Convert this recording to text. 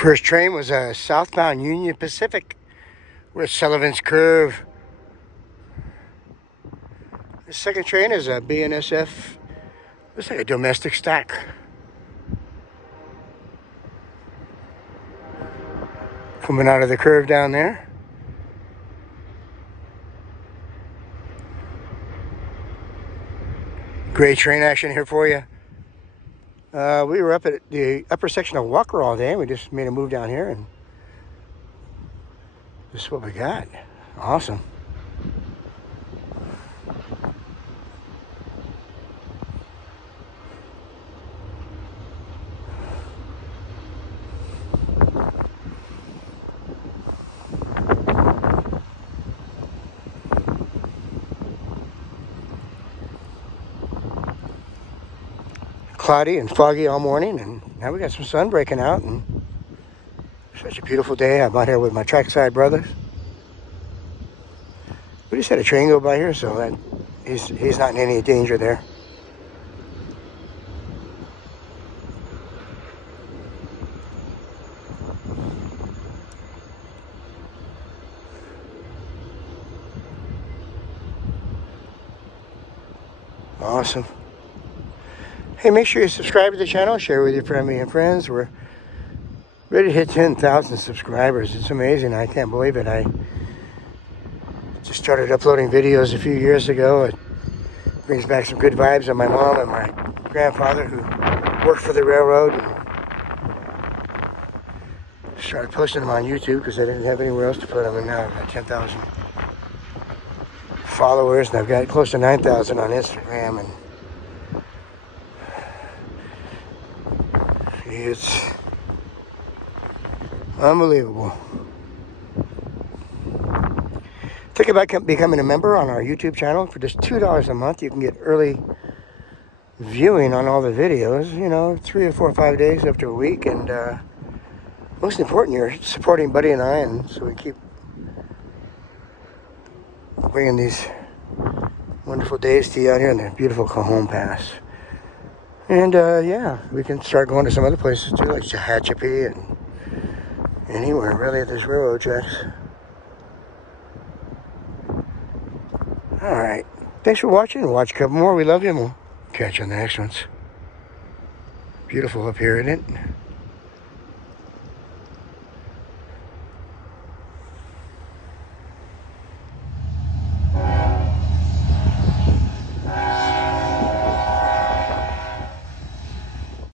First train was a southbound Union Pacific with Sullivan's Curve. The second train is a BNSF, looks like a domestic stack. Coming out of the curve down there. Great train action here for you. We were up at the upper section of Walker all day. We just made a move down here, and this is what we got. Awesome. Cloudy and foggy all morning, and now we got some sun breaking out, and such a beautiful day. I'm out here with my trackside brothers. We just had a train go by here, so that he's not in any danger there. Awesome. Hey, make sure you subscribe to the channel, share with your family and friends. We're ready to hit 10,000 subscribers. It's amazing. I can't believe it. I just started uploading videos a few years ago. It brings back some good vibes of my mom and my grandfather who worked for the railroad. And started posting them on YouTube because I didn't have anywhere else to put them. And now I've got 10,000 followers, and I've got close to 9,000 on Instagram. And it's unbelievable. Think about becoming a member on our YouTube channel. For just $2 a month, you can get early viewing on all the videos, you know, 3 or 4 or 5 days up to a week. And most important, you're supporting Buddy and I, and so we keep bringing these wonderful days to you out here in the beautiful Cajon Pass. And yeah, we can start going to some other places too, like Tehachapi and anywhere really there's railroad tracks. Alright, thanks for watching. Watch a couple more. We love you, and we'll catch you on the next ones. Beautiful up here, isn't it?